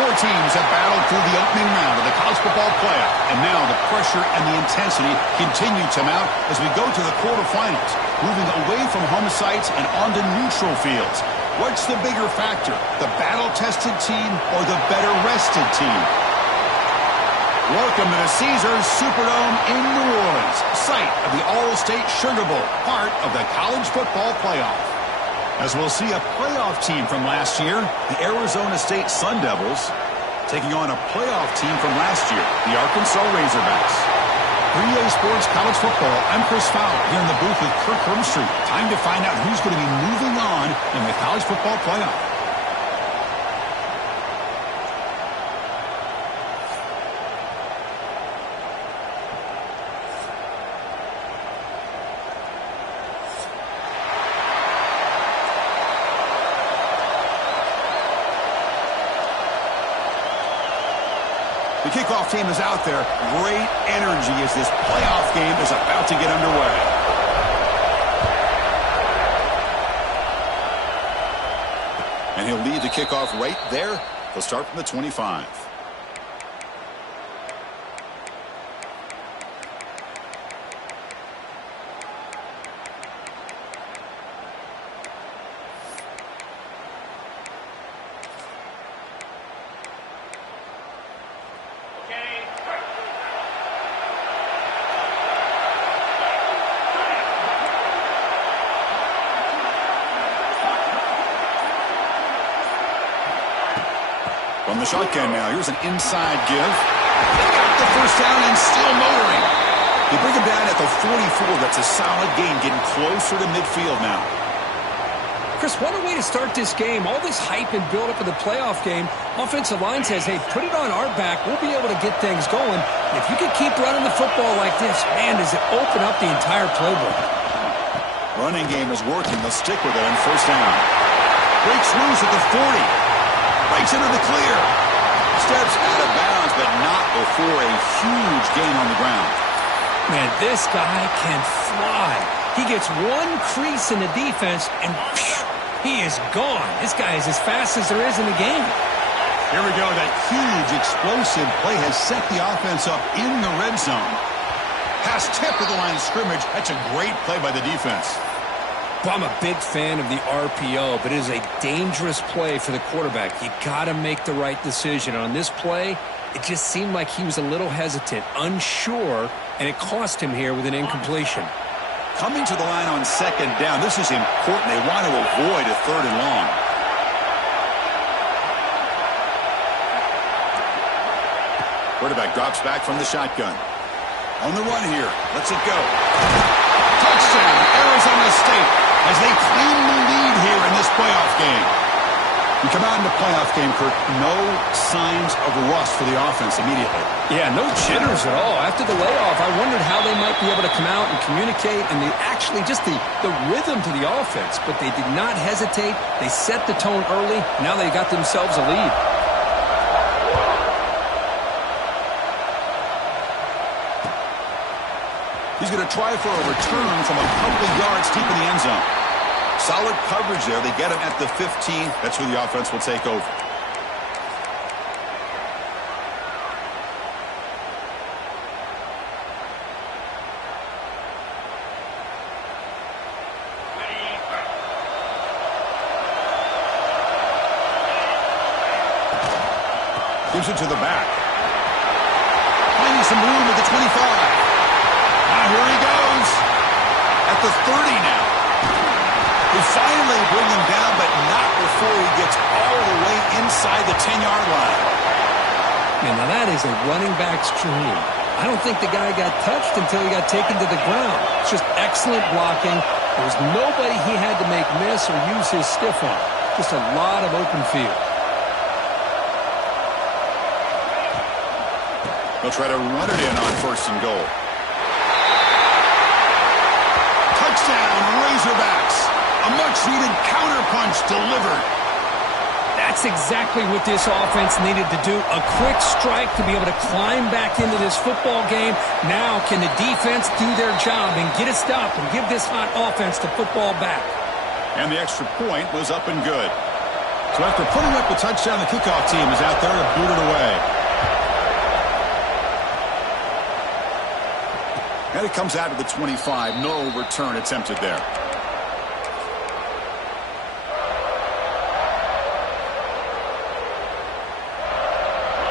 Four teams have battled through the opening round of the college football playoff, and now the pressure and the intensity continue to mount as we go to the quarterfinals, moving away from home sites and onto neutral fields. What's the bigger factor, the battle-tested team or the better-rested team? Welcome to the Caesars Superdome in New Orleans, site of the All-State Sugar Bowl, part of the college football playoff. As we'll see a playoff team from last year, the Arizona State Sun Devils, taking on a playoff team from last year, the Arkansas Razorbacks. 3A Sports College Football, I'm Chris Fowler, here in the booth with Kirk Herbstreit. Time to find out who's going to be moving on in the college football playoff. The kickoff team is out there. Great energy as this playoff game is about to get underway. And he'll lead the kickoff right there. He'll start from the 25. From the shotgun now, here's an inside give. They got the first down and still motoring. They bring him down at the 44. That's a solid gain, getting closer to midfield now. Chris, what a way to start this game. All this hype and build up of the playoff game. Offensive line says, hey, put it on our back. We'll be able to get things going. And if you can keep running the football like this, man, does it open up the entire playbook. Running game is working. They'll stick with it on first down. Breaks loose at the 40. Breaks into the clear. Steps out of bounds, but not before a huge gain on the ground. Man, this guy can fly. He gets one crease in the defense, and phew, he is gone. This guy is as fast as there is in the game. Here we go. That huge, explosive play has set the offense up in the red zone. Pass tip to the line of scrimmage. That's a great play by the defense. Well, I'm a big fan of the RPO, but it is a dangerous play for the quarterback. You got to make the right decision. On this play, it just seemed like he was a little hesitant, unsure, and it cost him here with an incompletion. Coming to the line on second down, this is important. They want to avoid a third and long. Quarterback drops back from the shotgun. On the run here. Let's it go. Touchdown, Arizona State, as they claim the lead here in this playoff game. You come out in the playoff game, Kirk, no signs of rust for the offense immediately. Yeah, no jitters at all. After the layoff, I wondered how they might be able to come out and communicate and actually just the rhythm to the offense. But they did not hesitate. They set the tone early. Now they got themselves a lead. He's going to try for a return from a couple of yards deep in the end zone. Solid coverage there. They get him at the 15. That's who the offense will take over. Gives it to the back. Finding some room at the 25. Here he goes. At the 30 now. They finally bring him down, but not before he gets all the way inside the 10-yard line. Man, now that is a running back's dream. I don't think the guy got touched until he got taken to the ground. It's just excellent blocking. There was nobody he had to make miss or use his stiff arm. Just a lot of open field. They'll try to run it in on first and goal. Touchdown, Razorbacks. A much-needed counterpunch delivered. That's exactly what this offense needed to do. A quick strike to be able to climb back into this football game. Now can the defense do their job and get a stop and give this hot offense the football back? And the extra point was up and good. So after putting up a touchdown, the kickoff team is out there to boot it away. And it comes out to the 25. No return attempted there.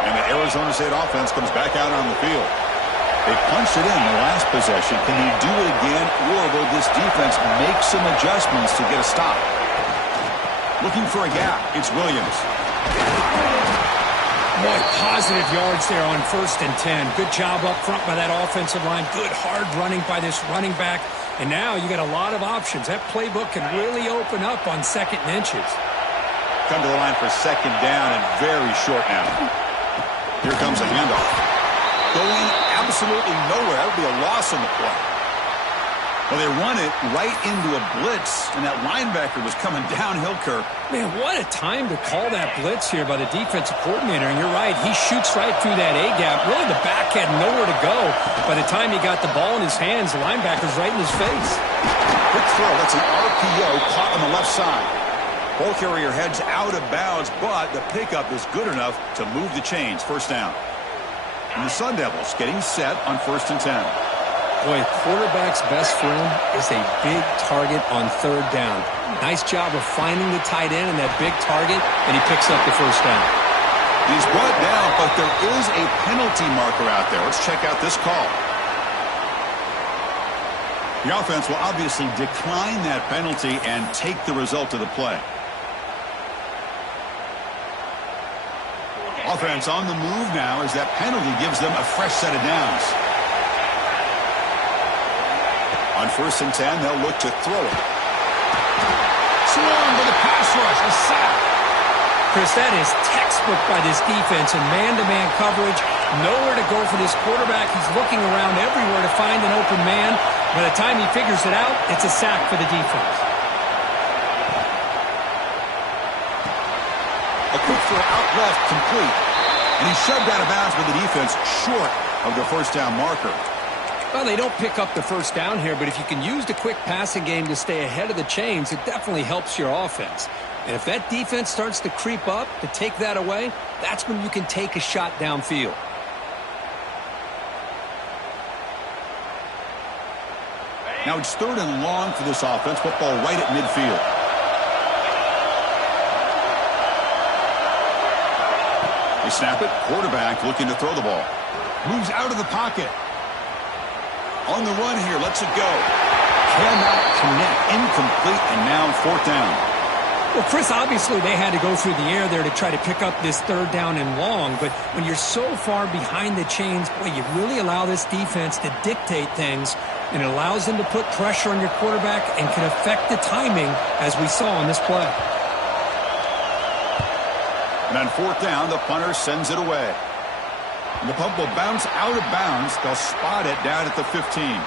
And the Arizona State offense comes back out on the field. They punched it in the last possession. Can you do it again, or will this defense make some adjustments to get a stop? Looking for a gap. It's Williams. Boy, positive yards there on 1st and 10. Good job up front by that offensive line. Good hard running by this running back. And now you got a lot of options. That playbook can really open up on 2nd and inches. Come to the line for 2nd down and very short now. Here comes a handoff. Going absolutely nowhere. That would be a loss on the play. Well, they run it right into a blitz, and that linebacker was coming downhill, Kirk. Man, what a time to call that blitz here by the defensive coordinator. And you're right, he shoots right through that A-gap. Really, the back had nowhere to go. By the time he got the ball in his hands, the linebacker's right in his face. Quick throw. That's an RPO caught on the left side. Ball carrier heads out of bounds, but the pickup is good enough to move the chains. 1st down. And the Sun Devils getting set on 1st and 10. Boy, quarterback's best friend is a big target on 3rd down. Nice job of finding the tight end and that big target, and he picks up the 1st down. He's brought down, but there is a penalty marker out there. Let's check out this call. The offense will obviously decline that penalty and take the result of the play. Offense on the move now as that penalty gives them a fresh set of downs. On 1st and 10, they'll look to throw it. Swung by the pass rush, a sack. Chris, that is textbook by this defense in man-to-man coverage. Nowhere to go for this quarterback. He's looking around everywhere to find an open man. By the time he figures it out, it's a sack for the defense. A quick throw out left, complete. And he's shoved out of bounds with the defense short of the 1st down marker. Well, they don't pick up the 1st down here, but if you can use the quick passing game to stay ahead of the chains, it definitely helps your offense. And if that defense starts to creep up to take that away, that's when you can take a shot downfield. Now it's 3rd and long for this offense. Football right at midfield. They snap it. Quarterback looking to throw the ball. Moves out of the pocket. On the run here, lets it go. Cannot connect. Incomplete, and now 4th down. Well, Chris, obviously they had to go through the air there to try to pick up this 3rd down and long, but when you're so far behind the chains, boy, you really allow this defense to dictate things, and it allows them to put pressure on your quarterback and can affect the timing, as we saw on this play. And on 4th down, the punter sends it away. And the punt will bounce out of bounds. They'll spot it down at the 15.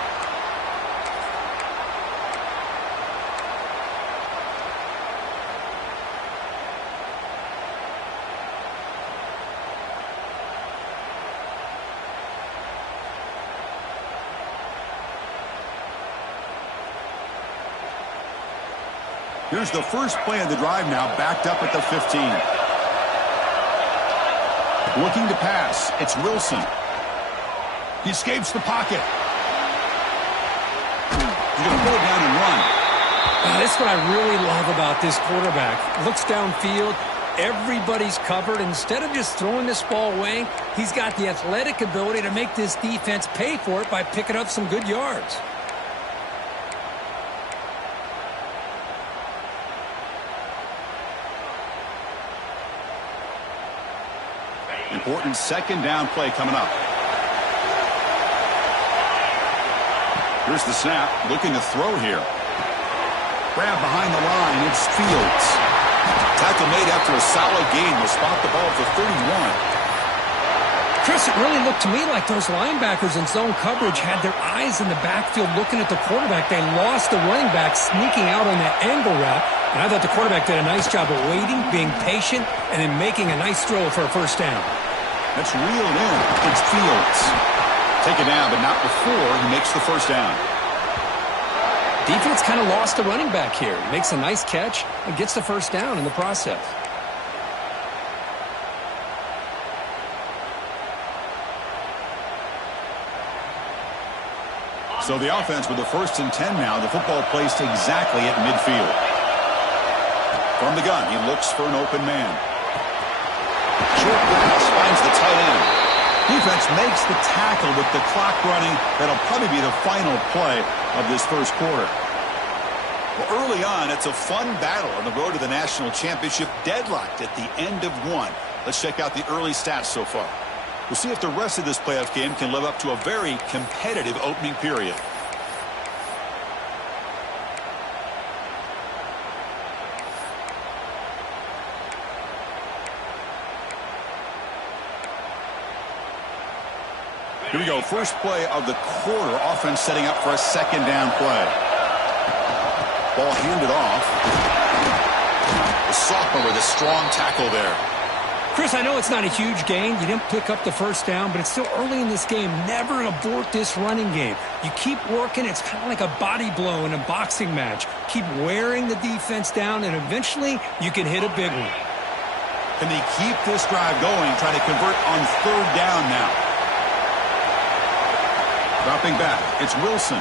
Here's the first play of the drive now, backed up at the 15. Looking to pass. It's Wilson. He escapes the pocket. He's going to pull it down and run. That's what I really love about this quarterback. Looks downfield. Everybody's covered. Instead of just throwing this ball away, he's got the athletic ability to make this defense pay for it by picking up some good yards. Important 2nd down play coming up. Here's the snap. Looking to throw here. Grab behind the line. It's Fields. Tackle made after a solid gain. Will spot the ball for 31. Chris, it really looked to me like those linebackers in zone coverage had their eyes in the backfield looking at the quarterback. They lost the running back sneaking out on that angle route. And I thought the quarterback did a nice job of waiting, being patient, and then making a nice throw for a 1st down. That's reeled in. It's Fields. Taken down, but not before he makes the 1st down. Defense kind of lost the running back here. Makes a nice catch and gets the 1st down in the process. So the offense with the 1st and 10 now. The football placed exactly at midfield. From the gun, he looks for an open man. Short pass finds the tight end. Defense makes the tackle with the clock running. That'll probably be the final play of this first quarter. Well, early on, it's a fun battle on the road to the national championship, deadlocked at the end of one. Let's check out the early stats so far. We'll see if the rest of this playoff game can live up to a very competitive opening period. Here we go. First play of the quarter. Offense setting up for a 2nd down play. Ball handed off. The sophomore with a strong tackle there. Chris, I know it's not a huge gain. You didn't pick up the 1st down, but it's still early in this game. Never abort this running game. You keep working. It's kind of like a body blow in a boxing match. Keep wearing the defense down, and eventually you can hit a big one. Can they keep this drive going, trying to convert on 3rd down now? Dropping back, it's Wilson.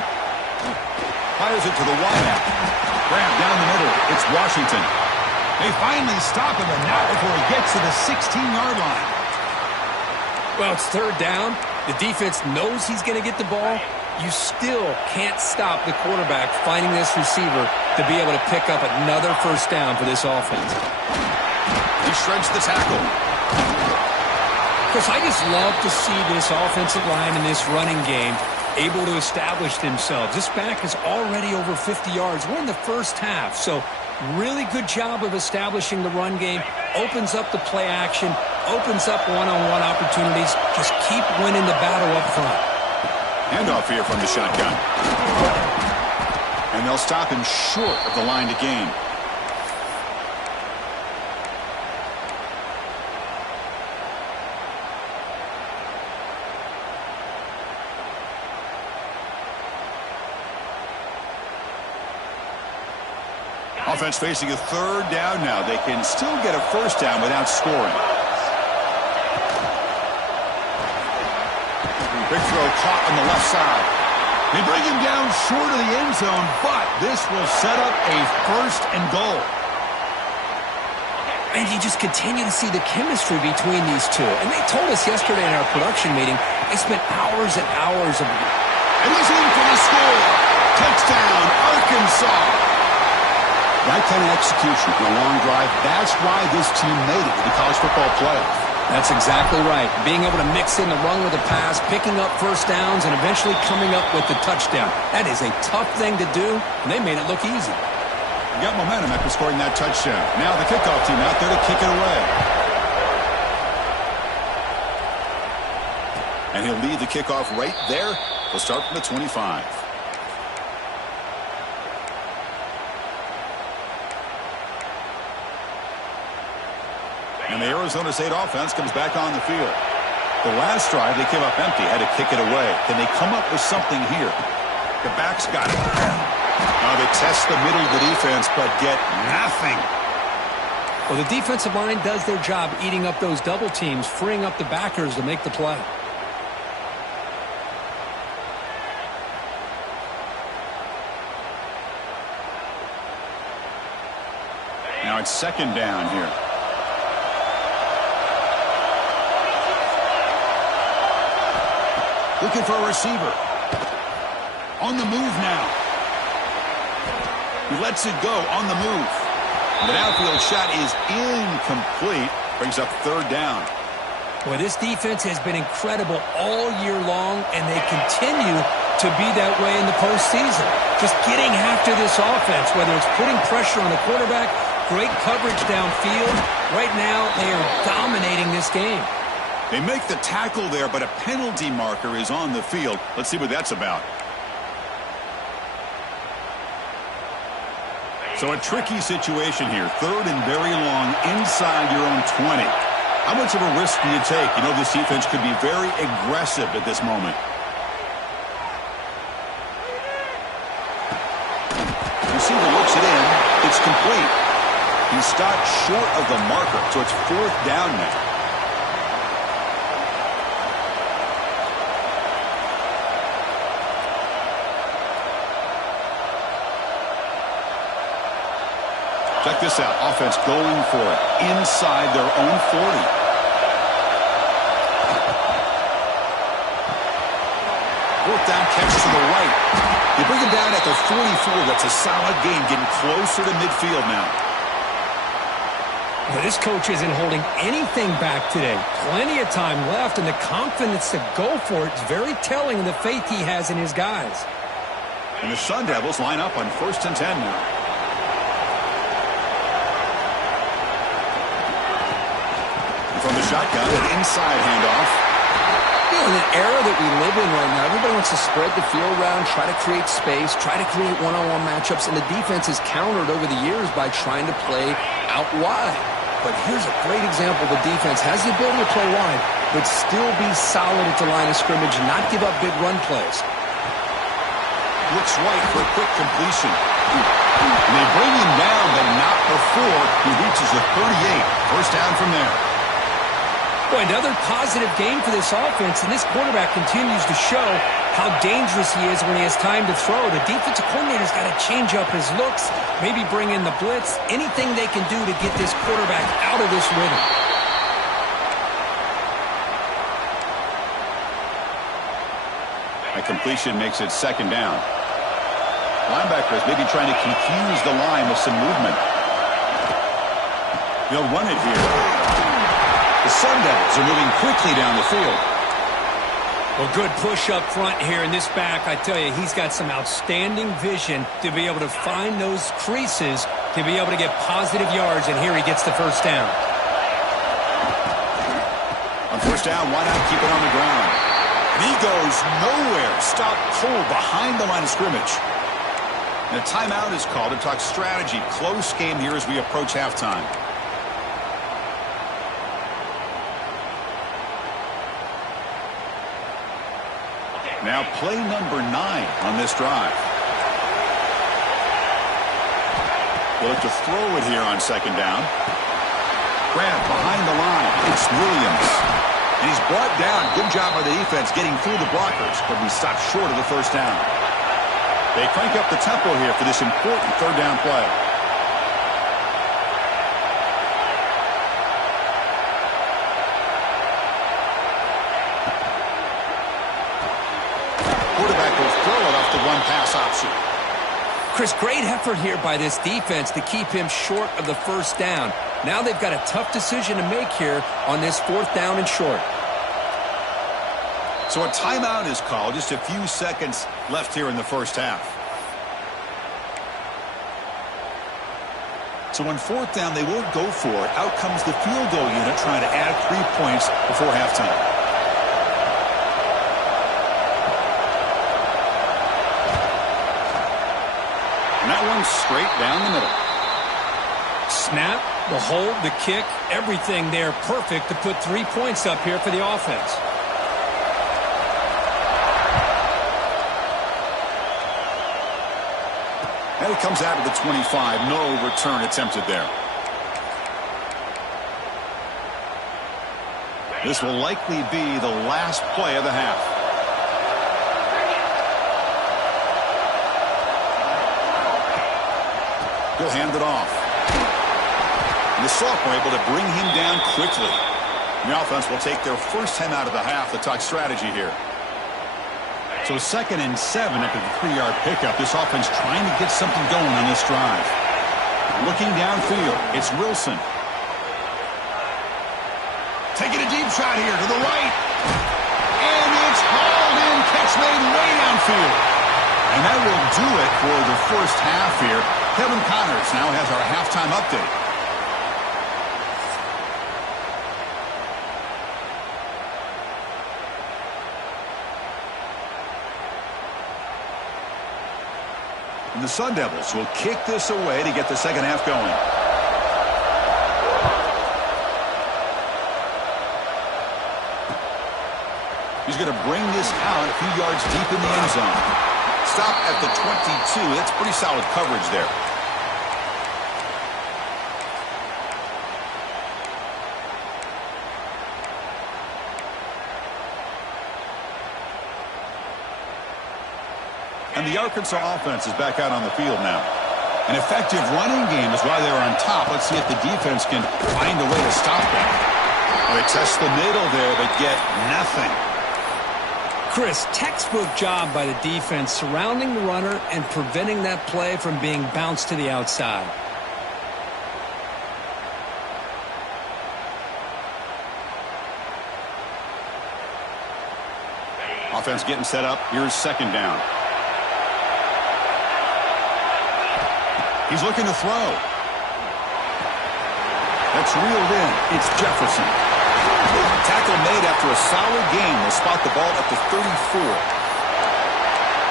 Fires it to the wideout. Grab down the middle, it's Washington. They finally stop him, but not before he gets to the 16-yard line. Well, it's 3rd down. The defense knows he's going to get the ball. You still can't stop the quarterback finding this receiver to be able to pick up another 1st down for this offense. He shreds the tackle. Chris, I just love to see this offensive line in this running game able to establish themselves. This back is already over 50 yards. We're in the first half, so really good job of establishing the run game. Opens up the play action, opens up one-on-one opportunities. Just keep winning the battle up front. Handoff here from the shotgun. And they'll stop him short of the line to gain. Offense facing a 3rd down now. They can still get a 1st down without scoring. Big throw caught on the left side. They bring him down short of the end zone, but this will set up a 1st and goal. And you just continue to see the chemistry between these two. And they told us yesterday in our production meeting, they spent hours and hours of... And he's in for the score. Touchdown, Arkansas. That kind of execution for a long drive, that's why this team made it to the college football playoff. That's exactly right. Being able to mix in the run with the pass, picking up 1st downs, and eventually coming up with the touchdown. That is a tough thing to do, and they made it look easy. You got momentum after scoring that touchdown. Now the kickoff team out there to kick it away. And he'll lead the kickoff right there. He'll start from the 25. And the Arizona State offense comes back on the field. The last drive, they came up empty, had to kick it away. Can they come up with something here? The back's got it. Now they test the middle of the defense, but get nothing. Well, the defensive line does their job eating up those double teams, freeing up the backers to make the play. Now it's 2nd down here. Looking for a receiver. On the move now. He lets it go on the move. The downfield shot is incomplete. Brings up 3rd down. Boy, this defense has been incredible all year long, and they continue to be that way in the postseason. Just getting after this offense, whether it's putting pressure on the quarterback, great coverage downfield. Right now, they are dominating this game. They make the tackle there, but a penalty marker is on the field. Let's see what that's about. So a tricky situation here. 3rd and very long inside your own 20. How much of a risk do you take? You know this defense could be very aggressive at this moment. Receiver looks it in. It's complete. He stopped short of the marker, so it's 4th down now. Check this out. Offense going for it inside their own 40. Fourth down catch to the right. They bring him down at the 44. That's a solid gain, getting closer to midfield now. Well, this coach isn't holding anything back today. Plenty of time left, and the confidence to go for it is very telling of the faith he has in his guys. And the Sun Devils line up on 1st and 10 now. From the shotgun, an inside handoff. In an era that we live in right now, everybody wants to spread the field around, try to create space, try to create one-on-one matchups, and the defense is countered over the years by trying to play out wide. But here's a great example. The defense has the ability to play wide, but still be solid at the line of scrimmage and not give up big run plays. Looks right for a quick completion. And they bring him down, but not before he reaches the 38. First down from there. Boy, another positive game for this offense, and this quarterback continues to show how dangerous he is when he has time to throw. The defensive coordinator's got to change up his looks, maybe bring in the blitz, anything they can do to get this quarterback out of this rhythm. A completion makes it second down. Linebackers maybe trying to confuse the line with some movement. They'll run it here. The Sun Devils are moving quickly down the field. Well, good push up front here in this back. I tell you, he's got some outstanding vision to be able to find those creases, to be able to get positive yards, and here he gets the first down. On first down, why not keep it on the ground? And he goes nowhere. Stop cold behind the line of scrimmage. And a timeout is called to talk strategy. Close game here as we approach halftime. Now play number 9 on this drive. We'll look to throw it here on second down. Grant behind the line. It's Williams. And he's brought down. Good job by the defense getting through the blockers, but we stopped short of the first down. They crank up the tempo here for this important third down play. Quarterback will throw it off the one-pass option. Chris, great effort here by this defense to keep him short of the first down. Now they've got a tough decision to make here on this 4th down and short. So a timeout is called. Just a few seconds left here in the first half. So on 4th down, they won't go for it. Out comes the field goal unit trying to add 3 points before halftime. And that one's straight down the middle. Snap, the hold, the kick, everything there perfect to put 3 points up here for the offense. And it comes out of the 25. No return attempted there. This will likely be the last play of the half. He'll hand it off. And the sophomore able to bring him down quickly. The offense will take their first 10 out of the half to talk strategy here. So 2nd and 7 after the 3-yard pickup. This offense trying to get something going on this drive. Looking downfield, it's Wilson. Taking a deep shot here to the right. And it's hauled in. Catch made way downfield. And that will do it for the first half here. Kevin Connors now has our halftime update. And the Sun Devils will kick this away to get the second half going. He's going to bring this out a few yards deep in the end zone. Stop at the 22. That's pretty solid coverage there. And the Arkansas offense is back out on the field now. An effective running game is why they're on top. Let's see if the defense can find a way to stop that. Well, they test the middle there, but get nothing. Chris, textbook job by the defense surrounding the runner and preventing that play from being bounced to the outside. Offense getting set up. Here's second down. He's looking to throw. That's reeled in. It's Jefferson. Tackle made after a solid game. They'll spot the ball up to 34.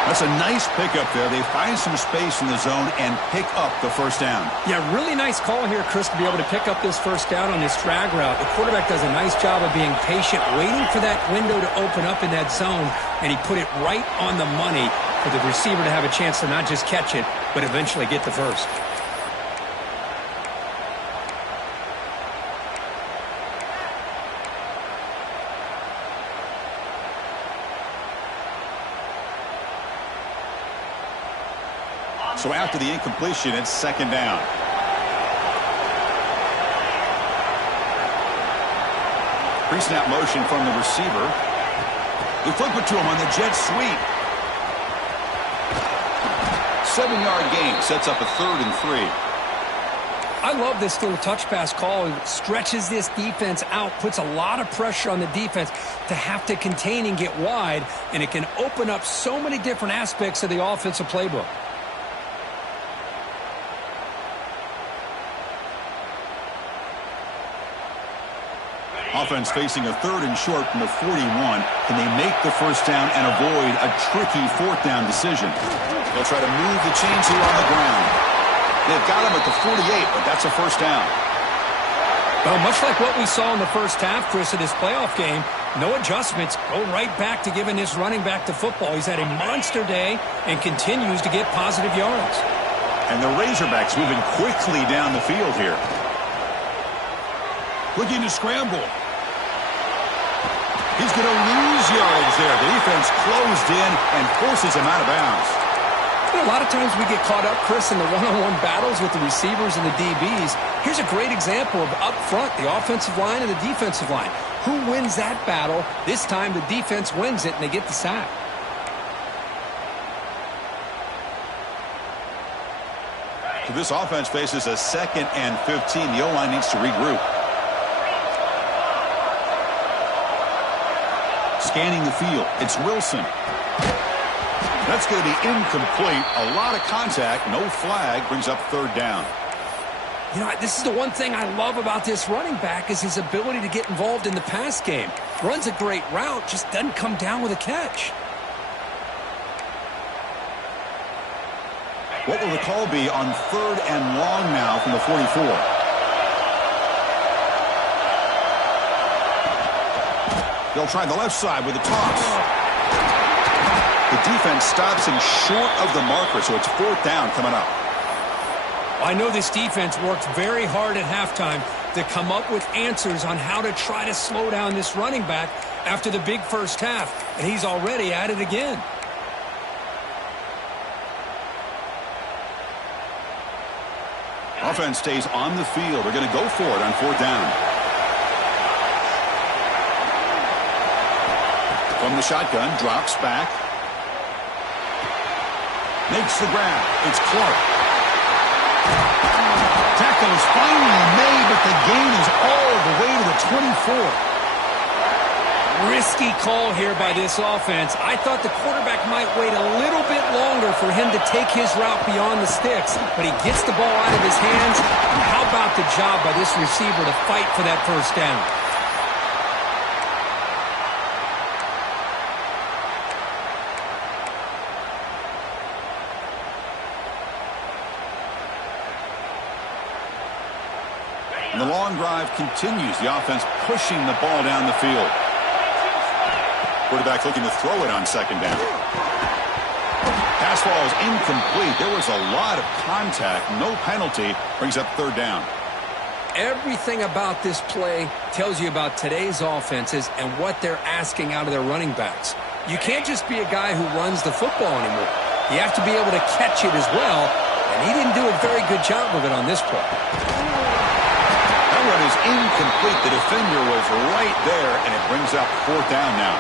That's a nice pickup there. They find some space in the zone and pick up the first down. Yeah, really nice call here, Chris, to be able to pick up this first down on this drag route. The quarterback does a nice job of being patient, waiting for that window to open up in that zone, and he put it right on the money for the receiver to have a chance to not just catch it, but eventually get the first. So after the incompletion, it's second down. Pre-snap motion from the receiver. They flip it to him on the jet sweep. 7-yard gain sets up a 3rd and 3. I love this little touch pass call. It stretches this defense out, puts a lot of pressure on the defense to have to contain and get wide, and it can open up so many different aspects of the offensive playbook. Offense facing a 3rd and short from the 41. Can they make the first down and avoid a tricky 4th down decision? They'll try to move the chains here on the ground. They've got him at the 48, but that's a first down. Well, much like what we saw in the first half, Chris, of this playoff game, no adjustments, go right back to giving this running back to football. He's had a monster day and continues to get positive yards. And the Razorbacks moving quickly down the field here. Looking to scramble. He's going to lose yards there. The defense closed in and forces him out of bounds. You know, a lot of times we get caught up, Chris, in the one-on-one battles with the receivers and the DBs. Here's a great example of up front, the offensive line and the defensive line. Who wins that battle? This time the defense wins it and they get the sack. So this offense faces a 2nd and 15. The O-line needs to regroup. Scanning the field, it's Wilson. That's going to be incomplete. A lot of contact, no flag, brings up 3rd down. You know, this is the one thing I love about this running back is his ability to get involved in the pass game. Runs a great route, just doesn't come down with a catch. What will the call be on 3rd and long now from the 44? They'll try the left side with a toss. The defense stops him short of the marker, so it's 4th down coming up. I know this defense worked very hard at halftime to come up with answers on how to try to slow down this running back after the big first half, and he's already at it again. Offense stays on the field. They're going to go for it on 4th down. From the shotgun, drops back. Makes the grab. It's Clark. Tackle is finally made, but the gain is all the way to the 24. Risky call here by this offense. I thought the quarterback might wait a little bit longer for him to take his route beyond the sticks, but he gets the ball out of his hands. And how about the job by this receiver to fight for that first down? And the long drive continues. The offense pushing the ball down the field. Quarterback looking to throw it on 2nd down. Pass ball is incomplete. There was a lot of contact. No penalty. Brings up 3rd down. Everything about this play tells you about today's offenses and what they're asking out of their running backs. You can't just be a guy who runs the football anymore. You have to be able to catch it as well. And he didn't do a very good job of it on this play. That one is incomplete. The defender was right there, and it brings up fourth down now.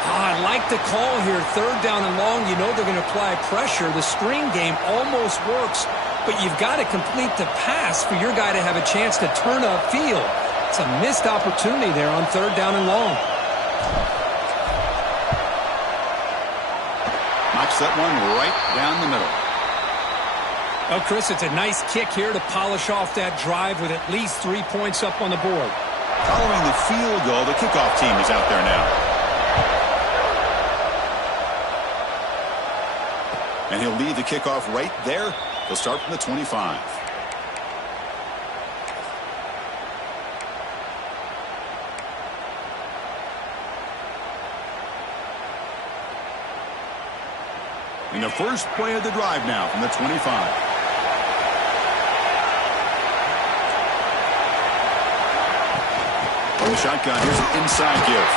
I like the call here. Third down and long. You know they're going to apply pressure. The screen game almost works, but you've got to complete the pass for your guy to have a chance to turn upfield. It's a missed opportunity there on third down and long. Knocks that one right down the middle. Well, Chris, it's a nice kick here to polish off that drive with at least 3 points up on the board. Following the field goal, the kickoff team is out there now. And he'll lead the kickoff right there. He'll start from the 25. In the first play of the drive now from the 25. From the shotgun, here's an inside give.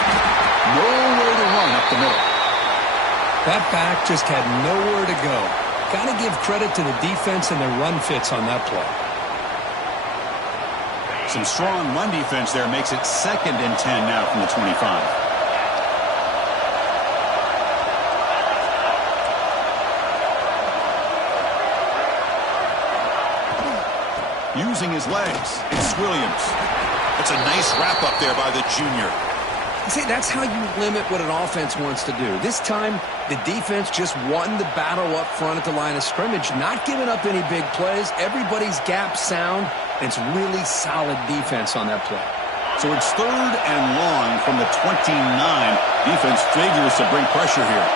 Nowhere to run up the middle. That back just had nowhere to go. Got to give credit to the defense and their run fits on that play. Some strong run defense there makes it 2nd and 10 now from the 25. Using his legs, it's Williams. That's a nice wrap up there by the junior. See, that's how you limit what an offense wants to do. This time, the defense just won the battle up front at the line of scrimmage, not giving up any big plays. Everybody's gap sound. It's really solid defense on that play. So it's 3rd and long from the 29. Defense figures to bring pressure here.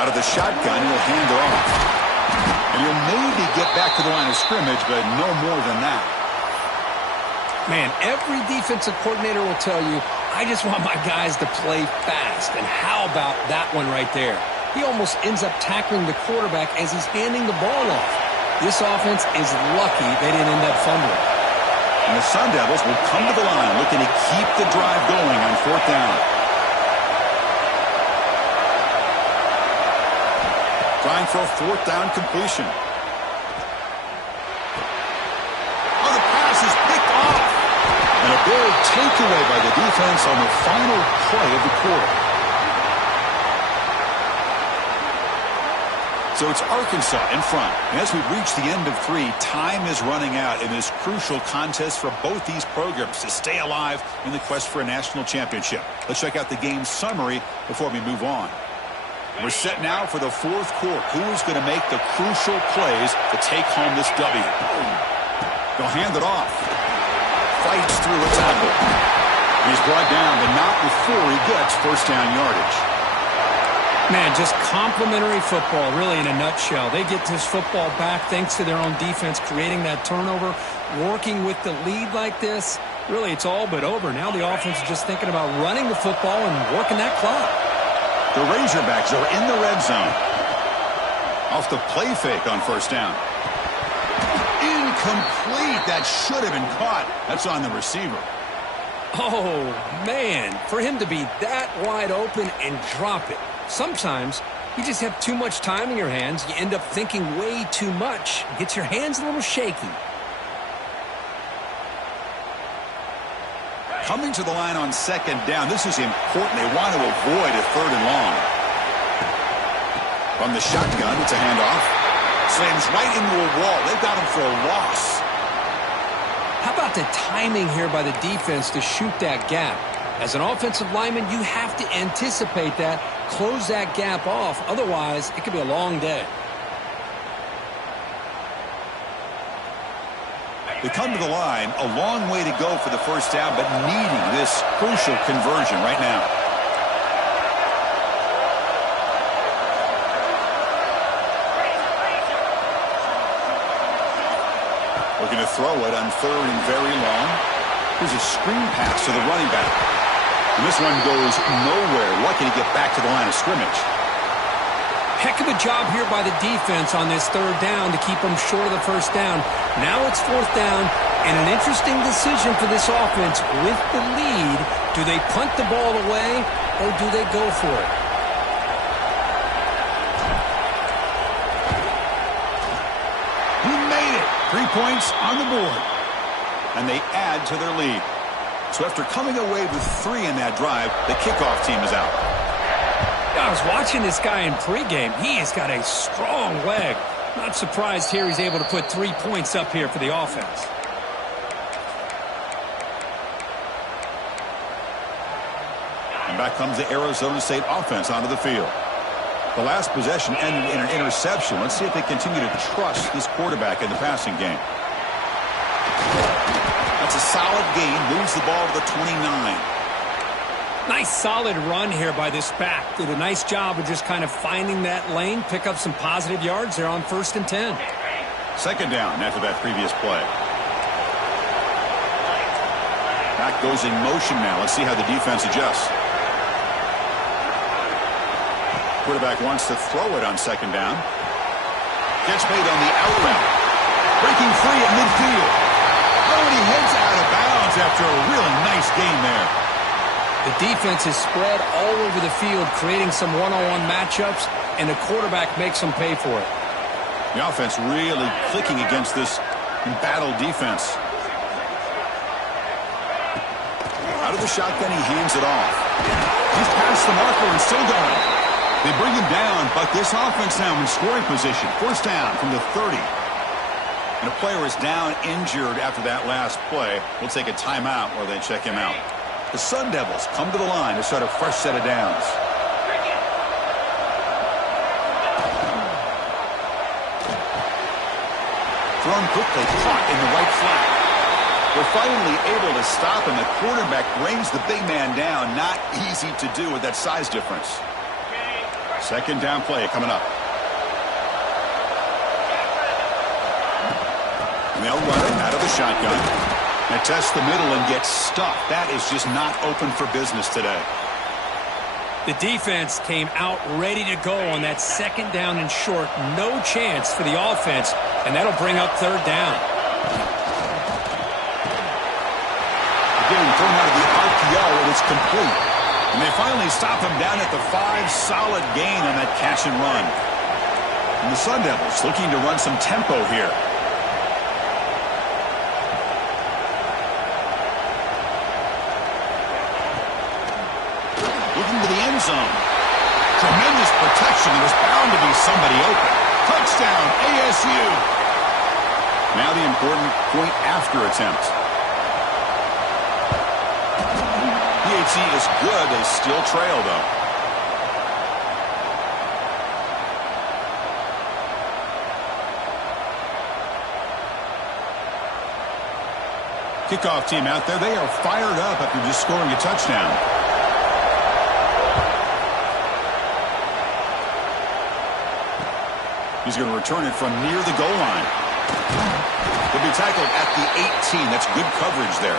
Out of the shotgun, he'll hand it off. And he'll maybe get back to the line of scrimmage, but no more than that. Man, every defensive coordinator will tell you, I just want my guys to play fast. And how about that one right there? He almost ends up tackling the quarterback as he's handing the ball off. This offense is lucky they didn't end up fumbling. And the Sun Devils will come to the line looking to keep the drive going on 4th down. Trying for a 4th down completion. Oh, the pass is picked off. And a big takeaway by the defense on the final play of the quarter. So it's Arkansas in front. And as we reach the end of 3, time is running out in this crucial contest for both these programs to stay alive in the quest for a national championship. Let's check out the game summary before we move on. We're set now for the 4th quarter. Who is going to make the crucial plays to take home this W? They'll hand it off. Fights through a tackle. He's brought down, but not before he gets first down yardage. Man, just complimentary football, really, in a nutshell. They get this football back thanks to their own defense, creating that turnover, working with the lead like this. Really, it's all but over. Now the offense is just thinking about running the football and working that clock. The Razorbacks are in the red zone. Off the play fake on first down. Incomplete. That should have been caught. That's on the receiver. Oh, man. For him to be that wide open and drop it. Sometimes you just have too much time in your hands. You end up thinking way too much. It gets your hands a little shaky. Coming to the line on 2nd down. This is important. They want to avoid a 3rd and long. From the shotgun, it's a handoff. Slams right into a wall. They've got him for a loss. How about the timing here by the defense to shoot that gap? As an offensive lineman, you have to anticipate that, close that gap off. Otherwise, it could be a long day. They come to the line, a long way to go for the first down, but needing this crucial conversion right now. Looking to throw it on 3rd and very long. Here's a screen pass to the running back. And this one goes nowhere. Lucky to get back to the line of scrimmage. Heck of a job here by the defense on this 3rd down to keep them short of the first down. Now it's 4th down, and an interesting decision for this offense with the lead. Do they punt the ball away, or do they go for it? He made it. 3 points on the board. And they add to their lead. So after coming away with 3 in that drive, the kickoff team is out. I was watching this guy in pregame. He has got a strong leg. Not surprised here he's able to put 3 points up here for the offense. And back comes the Arizona State offense onto the field. The last possession ended in an interception. Let's see if they continue to trust this quarterback in the passing game. That's a solid gain. Moves the ball to the 29. Nice solid run here by this back. Did a nice job of just kind of finding that lane, pick up some positive yards there on 1st and 10. Second down after that previous play. Back goes in motion now. Let's see how the defense adjusts. Quarterback wants to throw it on 2nd down. Gets made on the out route. Breaking free at midfield. Oh, and he heads out of bounds after a really nice gain there. The defense is spread all over the field, creating some one-on-one matchups, and the quarterback makes them pay for it. The offense really clicking against this embattled defense. Out of the shotgun, he hands it off. He's past the marker and still going. They bring him down, but this offense now in scoring position. 1st down from the 30. And a player is down injured after that last play. We'll take a timeout while they check him out. The Sun Devils come to the line to start a fresh set of downs. Thrown quickly, caught in the right flat. We're finally able to stop him. The quarterback brings the big man down. Not easy to do with that size difference. 2nd down play coming up. And they'll run it out of the shotgun. They test the middle and get stuffed. That is just not open for business today. The defense came out ready to go on that 2nd down and short. No chance for the offense, and that'll bring up 3rd down. Again, thrown out of the RPO, and it's complete. And they finally stop him down at the 5. Solid gain on that catch and run. And the Sun Devils looking to run some tempo here. Looking to the end zone. Tremendous protection. There was bound to be somebody open. Touchdown, ASU. Now the important point after attempt. PAT is good. They still trail, though. Kickoff team out there. They are fired up after just scoring a touchdown. He's going to return it from near the goal line. He'll be tackled at the 18. That's good coverage there.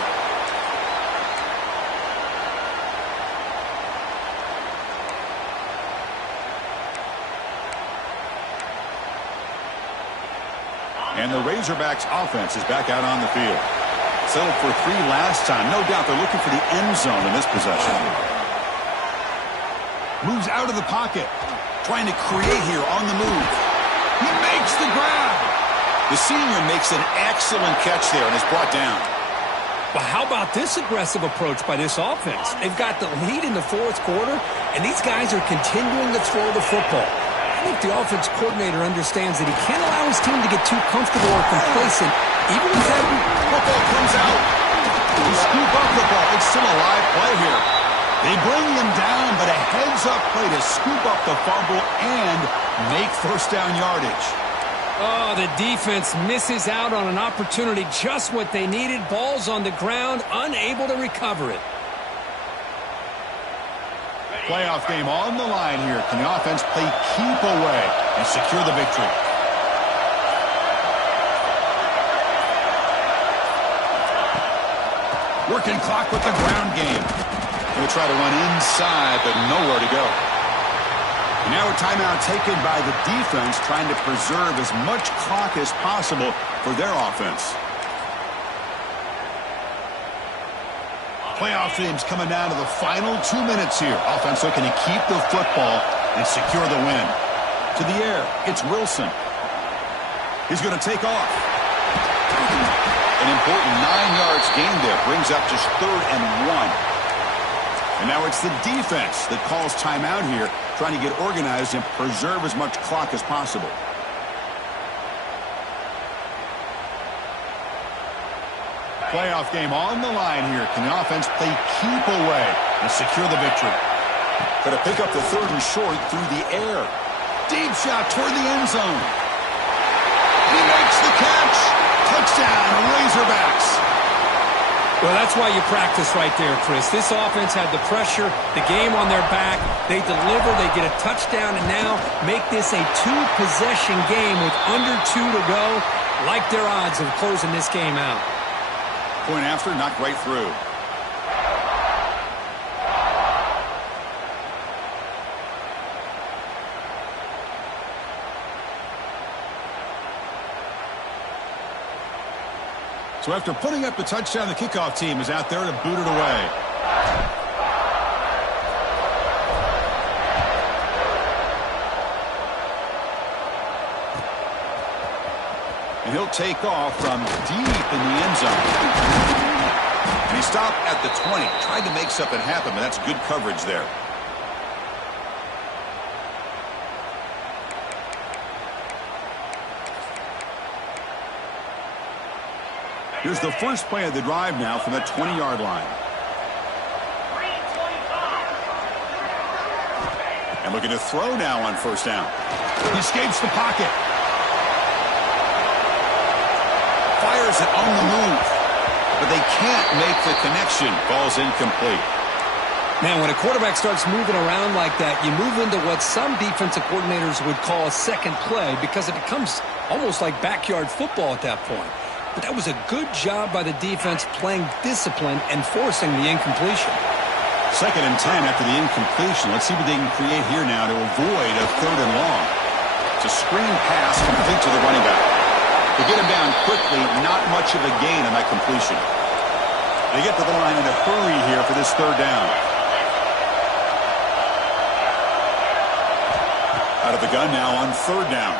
And the Razorbacks offense is back out on the field. Settled for 3 last time. No doubt they're looking for the end zone in this possession. Moves out of the pocket. Trying to create here on the move. He makes the grab. The senior makes an excellent catch there and is brought down. Well, how about this aggressive approach by this offense? They've got the lead in the 4th quarter, and these guys are continuing to throw the football. I think the offense coordinator understands that he can't allow his team to get too comfortable or complacent, even with that. Football comes out. They scoop up the ball. It's still a live play here. They bring him down, but a heads-up play to scoop up the fumble and make 1st down yardage. Oh, the defense misses out on an opportunity, just what they needed. Ball's on the ground, unable to recover it. Playoff game on the line here. Can the offense play keep away and secure the victory? Working clock with the ground game. They'll try to run inside, but nowhere to go. And now a timeout taken by the defense, trying to preserve as much clock as possible for their offense. Playoff game's coming down to the final 2 minutes here. Offense looking to keep the football and secure the win. To the air, it's Wilson. He's going to take off. An important 9 yards gain there. Brings up just 3rd and 1. And now it's the defense that calls timeout here, trying to get organized and preserve as much clock as possible. Playoff game on the line here. Can the offense play keep away and secure the victory? Going to pick up the 3rd and short through the air. Deep shot toward the end zone. He makes the catch. Touchdown, Razorbacks. Well, that's why you practice right there, Chris. This offense had the pressure, the game on their back. They deliver, they get a touchdown, and now make this a 2-possession game with under 2 to go. Like their odds of closing this game out. Point after, knocked right through. So after putting up the touchdown, the kickoff team is out there to boot it away. And he'll take off from deep in the end zone. And he stopped at the 20. Tried to make something happen, but that's good coverage there. Here's the first play of the drive now from the 20-yard line. And looking to throw now on first down. He escapes the pocket. Fires it on the move. But they can't make the connection. Ball's incomplete. Man, when a quarterback starts moving around like that, you move into what some defensive coordinators would call a second play because it becomes almost like backyard football at that point. But that was a good job by the defense playing discipline and forcing the incompletion. 2nd and 10 after the incompletion. Let's see what they can create here now to avoid a 3rd and long. It's a screen pass complete to the running back. They get him down quickly, not much of a gain on that completion. They get to the line in a hurry here for this 3rd down. Out of the gun now on 3rd down.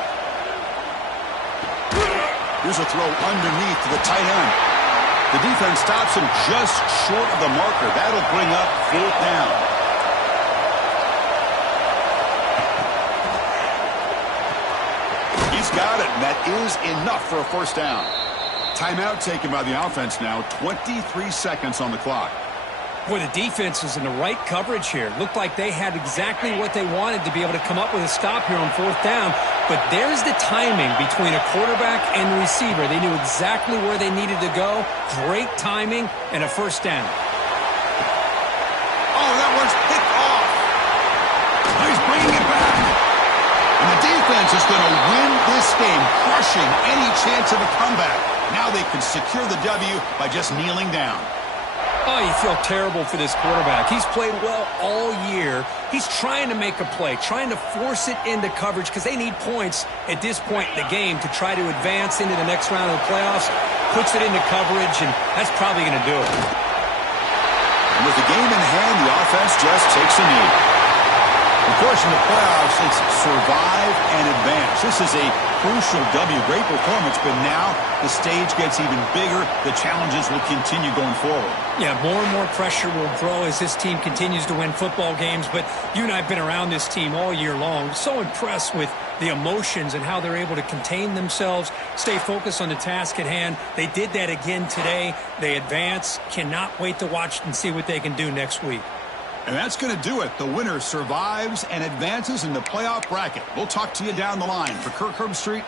Here's a throw underneath to the tight end. The defense stops him just short of the marker. That'll bring up 4th down. He's got it, and that is enough for a 1st down. Timeout taken by the offense now. 23 seconds on the clock. Boy, the defense is in the right coverage here. Looked like they had exactly what they wanted to be able to come up with a stop here on 4th down. But there's the timing between a quarterback and the receiver. They knew exactly where they needed to go. Great timing and a 1st down. Oh, that one's picked off. He's bringing it back. And the defense is going to win this game, crushing any chance of a comeback. Now they can secure the W by just kneeling down. Oh, you feel terrible for this quarterback. He's played well all year. He's trying to make a play, trying to force it into coverage because they need points at this point in the game to try to advance into the next round of the playoffs. Puts it into coverage, and that's probably going to do it. And with the game in hand, the offense just takes a knee. Of course, in the playoffs, it's survive and advance. This is a crucial W. Great performance, but now the stage gets even bigger. The challenges will continue going forward. Yeah, more and more pressure will grow as this team continues to win football games. But you and I have been around this team all year long. So impressed with the emotions and how they're able to contain themselves, stay focused on the task at hand. They did that again today. They advance. Cannot wait to watch and see what they can do next week. And that's going to do it. The winner survives and advances in the playoff bracket. We'll talk to you down the line. For Kirk Herbstreit,